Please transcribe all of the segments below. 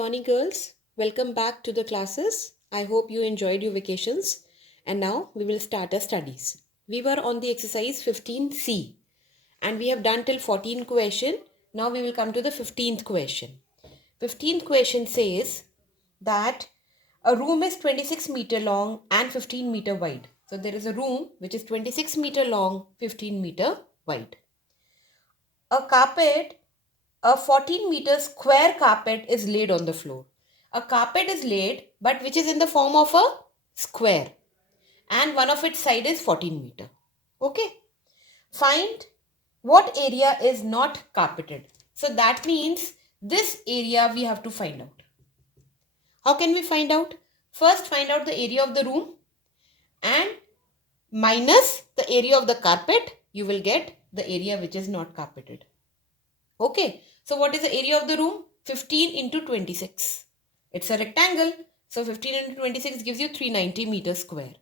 morning, girls. Welcome back to the classes. I hope you enjoyed your vacations. And now we will start our studies. We were on the exercise 15C and we have done till 14th question. Now we will come to the 15th question. 15th question says that a room is 26-meter long and 15-meter wide. So there is a room which is 26-meter long, 15-meter wide. A 14-meter square carpet is laid on the floor. A carpet is laid, but which is in the form of a square, and one of its side is 14 meter. Okay. Find what area is not carpeted. So that means this area we have to find out. How can we find out? First, find out the area of the room and minus the area of the carpet, you will get the area which is not carpeted. Okay, so what is the area of the room? 15 into 26. It's a rectangle. So 15 into 26 gives you 390 meters square.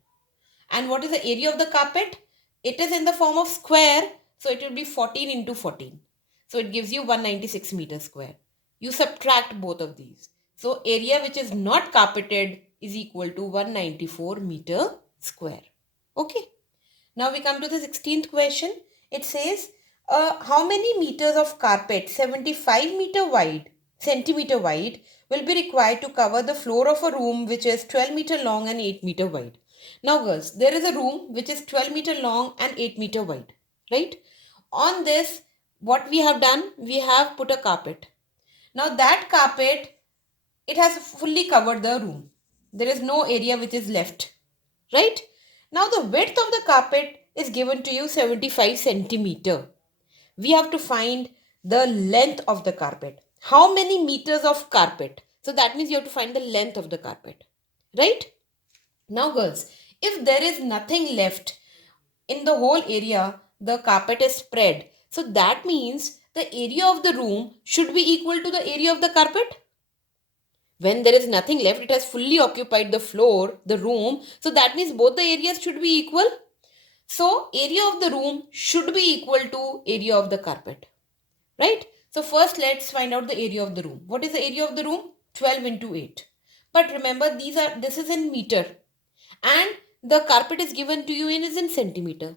And what is the area of the carpet? It is in the form of square. So it will be 14 into 14. So it gives you 196 meters square. You subtract both of these. So area which is not carpeted is equal to 194 meter square. Okay. Now we come to the 16th question. It says, how many meters of carpet, 75 centimeter wide, will be required to cover the floor of a room which is 12 meter long and 8 meter wide? Now girls, there is a room which is 12 meter long and 8 meter wide, right? On this, what we have done, we have put a carpet. Now that carpet, it has fully covered the room. There is no area which is left, right? Now the width of the carpet is given to you 75 centimeter. We have to find the length of the carpet. How many meters of carpet? So that means you have to find the length of the carpet, right? Now girls, if there is nothing left in the whole area, the carpet is spread. So that means the area of the room should be equal to the area of the carpet. When there is nothing left, it has fully occupied the floor, the room. So that means both the areas should be equal. So area of the room should be equal to area of the carpet, right? So first let's find out the area of the room. What is the area of the room? 12 into 8. But remember, this is in meter and the carpet is given to you is in centimeter.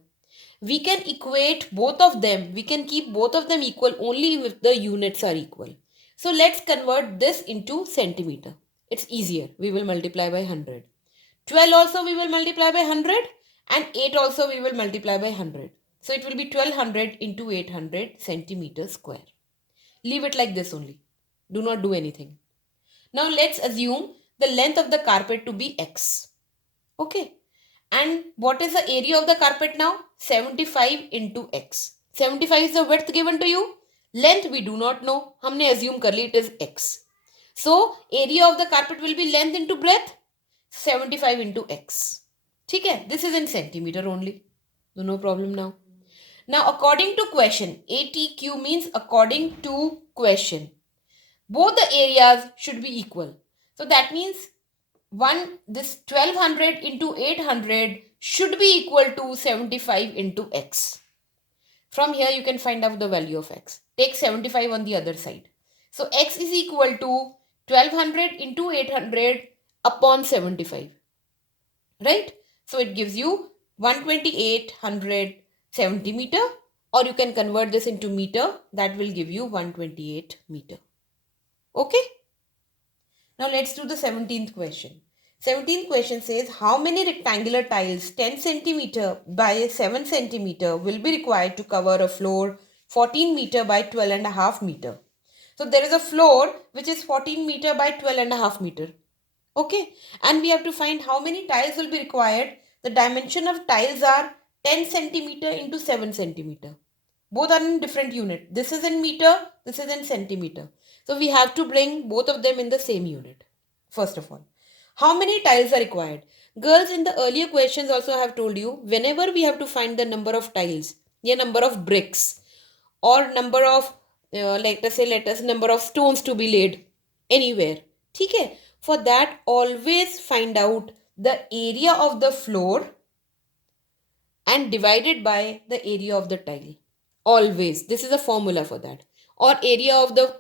We can equate both of them. We can keep both of them equal only if the units are equal. So let's convert this into centimeter. It's easier. We will multiply by 100. 12 also we will multiply by 100 and 8 also we will multiply by 100. So it will be 1200 into 800 centimeters square. Leave it like this only. Do not do anything. Now let's assume the length of the carpet to be x. Okay. And what is the area of the carpet now? 75 into x. 75 is the width given to you. Length we do not know. हमने assume कर ली it is x. So area of the carpet will be length into breadth. 75 into x. ठीक है? This is in centimeter only. So no problem now. Now according to question, ATQ means according to question. Both the areas should be equal. So that means this 1200 into 800 should be equal to 75 into x. From here you can find out the value of x. Take 75 on the other side. So x is equal to 1200 into 800 upon 75. Right? So it gives you 12800 centimeter, or you can convert this into meter. That will give you 128 meter. Okay? Now let's do the 17th question. 17th question says, how many rectangular tiles 10 centimeter by 7 centimeter will be required to cover a floor 14 meter by 12.5 meter? So there is a floor which is 14 meter by 12.5 meter. Okay. And we have to find how many tiles will be required. The dimension of tiles are 10 centimeter into 7 centimeter. Both are in different unit. This is in meter, this is in centimeter. So we have to bring both of them in the same unit. First of all, how many tiles are required? Girls, in the earlier questions also I have told you, whenever we have to find the number of tiles, the number of bricks or number of, let us number of stones to be laid anywhere. Okay? For that, always find out the area of the floor and divided by the area of the tile. Always. This is a formula for that. Or area of the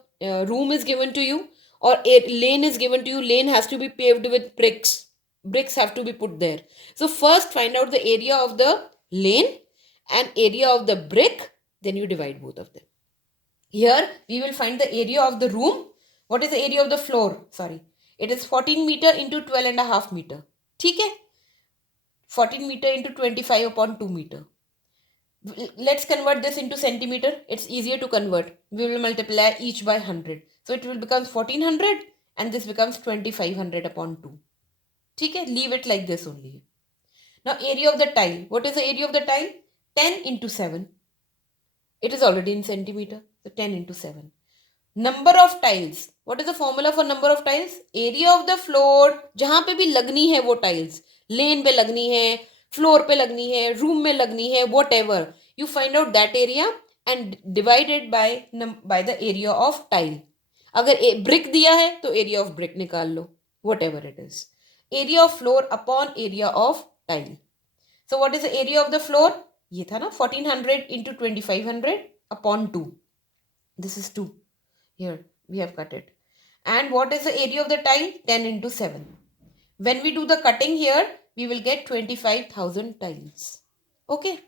room is given to you. or a lane is given to you, lane has to be paved with bricks. Bricks have to be put there. So first find out the area of the lane and area of the brick, then you divide both of them. Here we will find the area of the room. What is the area of the floor? Sorry. It is 14 meter into 12.5 meter. ठीक है? 14 meter into 25 upon 2 meter. Let's convert this into centimeter. It's easier to convert. We will multiply each by 100. So it will become 1400 and this becomes 2500 upon 2. ठीक है? Leave it like this only. Now area of the tile. What is the area of the tile? 10 into 7. It is already in centimeter. So 10 into 7. Number of tiles. What is the formula for number of tiles? Area of the floor. जहाँ पे भी लगनी है वो tiles. Lane पे लगनी है, floor पे लगनी है, room में लगनी है, whatever. You find out that area and divide it by the area of tile. अगर brick दिया है तो area of brick निकाल लो. Whatever it is. Area of floor upon area of tile. So what is the area of the floor? ये था ना 1400 into 2500 upon 2. This is 2. Here we have cut it. And what is the area of the tile? 10 into 7. When we do the cutting here, we will get 25,000 tiles. Okay.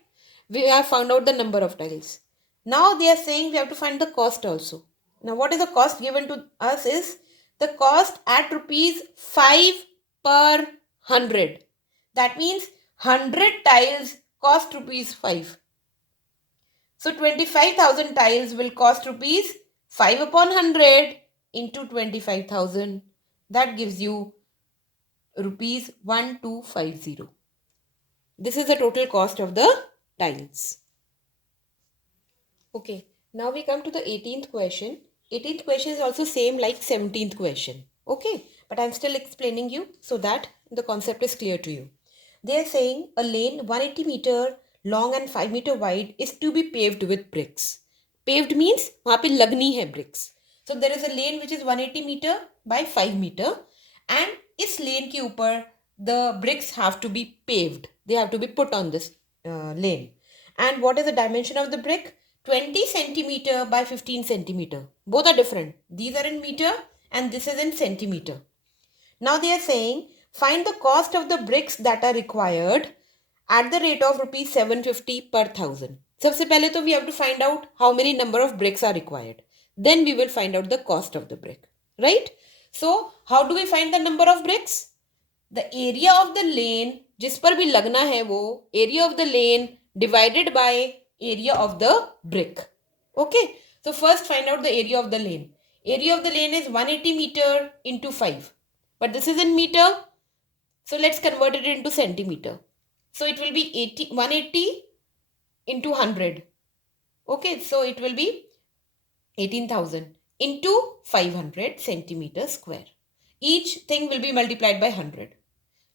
We have found out the number of tiles. Now they are saying we have to find the cost also. Now what is the cost given to us is the cost at rupees 5 per 100. That means 100 tiles cost rupees 5. So 25,000 tiles will cost rupees 5 upon 100 into 25,000. That gives you rupees 1250. This is the total cost of the tiles. Okay, now we come to the 18th question. 18th question is also same like 17th question. Okay, but I'm still explaining you so that the concept is clear to you. They are saying a lane 180 meter long and 5 meter wide is to be paved with bricks. Paved means वहाँ पे लगनी है bricks. So there is a lane which is 180 meter by 5 meter and इस lane के ऊपर the bricks have to be paved. They have to be put on this lane. And what is the dimension of the brick? 20 centimeter by 15 centimeter. Both are different. These are in meter and this is in centimeter. Now they are saying find the cost of the bricks that are required at the rate of rupees 750 per thousand. सबसे पहले तो we have to find out how many number of bricks are required. Then we will find out the cost of the brick. Right? So how do we find the number of bricks? The area of the lane जिस पर भी लगना है वो area of the lane divided by area of the brick. Okay. So first find out the area of the lane. Area of the lane is 180 meter into 5. But this is in meter. So let's convert it into centimeter. So it will be 180 into 100. Okay. So it will be 18,000 into 500 centimeter square. Each thing will be multiplied by 100.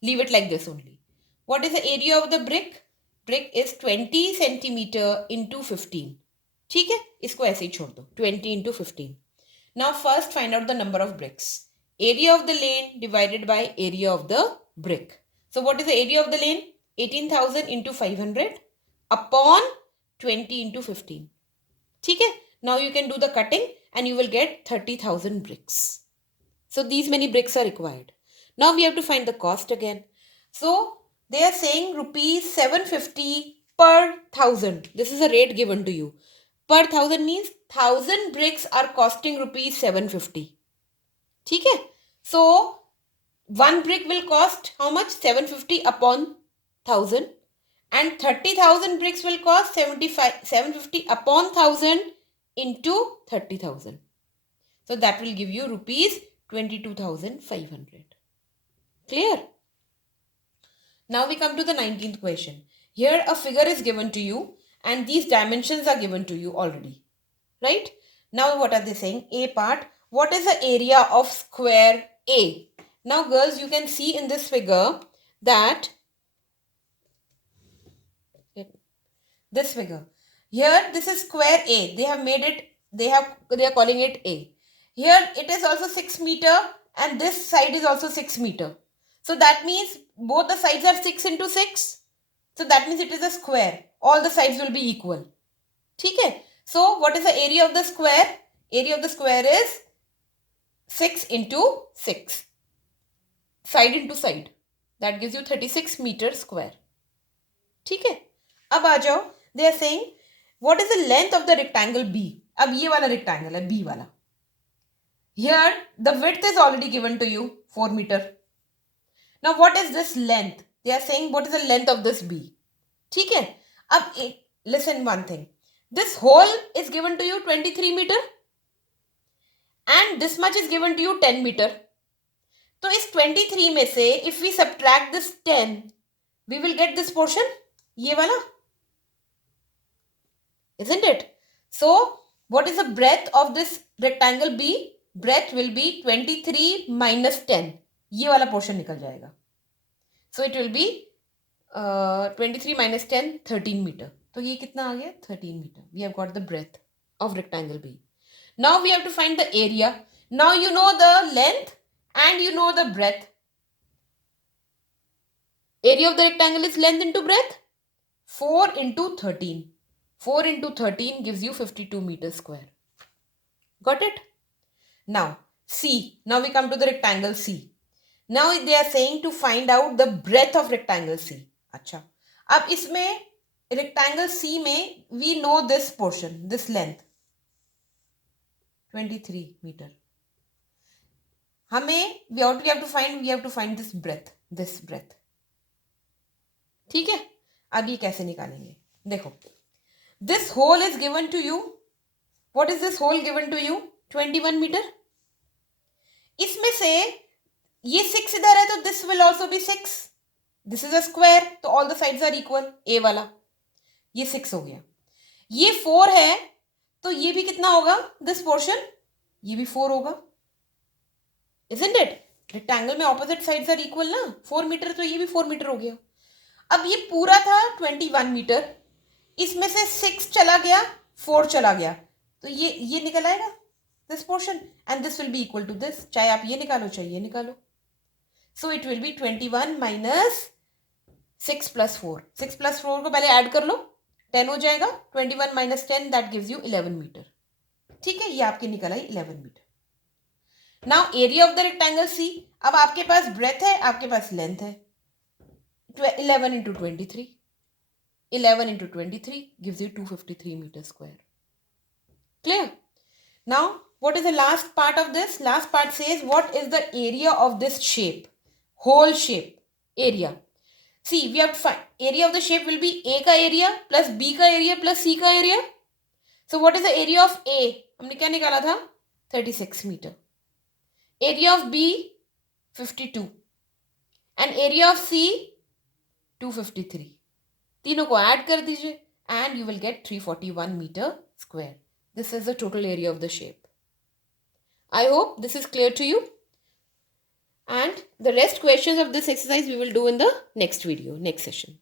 Leave it like this only. What is the area of the brick? Brick is 20 centimeter into 15. ठीक है, इसको ऐसे ही छोड़ दो 20 into 15. Now first find out the number of bricks. Area of the lane divided by area of the brick. So what is the area of the lane? 18,000 into 500 upon 20 into 15. ठीक है, now you can do the cutting and you will get 30,000 bricks. So these many bricks are required. Now we have to find the cost again. So they are saying rupees 750 per thousand. This is a rate given to you. Per thousand means 1000 bricks are costing rupees 750. ठीक है? So one brick will cost how much? 750 upon 1000 and 30,000 bricks will cost 750 upon 1000 into 30,000. So that will give you rupees 22,500. Clear? Now we come to the 19th question. Here a figure is given to you and these dimensions are given to you already. Right? Now what are they saying? A part. What is the area of square A? Now girls, you can see in this figure that this figure. Here this is square A. They have made it, they are calling it A. Here it is also 6 meter and this side is also 6 meter. So that means both the sides are 6 into 6. So that means it is a square. All the sides will be equal. ठीक है? So what is the area of the square? Area of the square is 6 into 6, side into side, that gives you 36 meter square. ठीक है, अब आ जाओ. They are saying what is the length of the rectangle B. अब ये वाला rectangle है B वाला. Here the width is already given to you 4 meter. Now what is this length? They are saying what is the length of this B. ठीक है, अब listen one thing. This hole is given to you 23 meter and this much is given to you 10 meter. तो इस 23 में से if we subtract this 10, we will get this portion, ये वाला, isn't it? So what is the breadth of this rectangle B? Breadth will be 23 minus 10, ये वाला portion निकल जाएगा. So it will be 23 minus 10, 13 meter. तो ये कितना आ गया? 13 meter. We have got the breadth of rectangle B. Now we have to find the area. Now you know the length and you know the breadth. Area of the rectangle is length into breadth. 4 into 13. 4 into 13 gives you 52 meters square. Got it? Now C. Now we come to the rectangle C. Now they are saying to find out the breadth of rectangle C. अच्छा, अब इसमें rectangle C में we know this portion, this length 23 meter. हमें we have to find this breadth. ठीक है, अब ये कैसे निकालेंगे? देखो, this hole is given to you. What is this hole given to you? 21 meter. इसमें से ये 6 इधर है तो this will also be 6. This is a square, तो all the sides are equal. A वाला ये 6 हो गया. ये 4 है तो ये भी कितना होगा? This portion ये भी 4 होगा. Isn't it? Rectangle में opposite sides are equal ना. 4 मीटर तो ये भी 4 मीटर हो गया. अब ये पूरा था 21 मीटर, इसमें से 6 चला गया, 4 चला गया, तो ये निकल आएगा this portion and this will be equal to this. चाहे आप ये निकालो चाहे ये निकालो. So it will be 21 minus 6 plus 4. 6 plus 4 को पहले ऐड कर लो, 10 हो जाएगा. 21 minus 10 that gives you 11 metre. ठीक है, ये आपकी निकल आई 11 metre. Now area of the rectangle C. अब आपके पास breadth है, आपके पास length है. 11 into 23. 11 into 23 gives you 253 meters square. Clear? Now what is the last part of this? Last part says what is the area of this shape? Whole shape area. See, we have to find area of the shape will be A का area plus B का area plus C का area. So what is the area of A? हमने क्या निकाला था? 36 meter. Area of B 52 and area of C 253. तीनों को add कर दीजिए and you will get 341 meter square. This is the total area of the shape. I hope this is clear to you. And the rest questions of this exercise we will do in the next video, next session.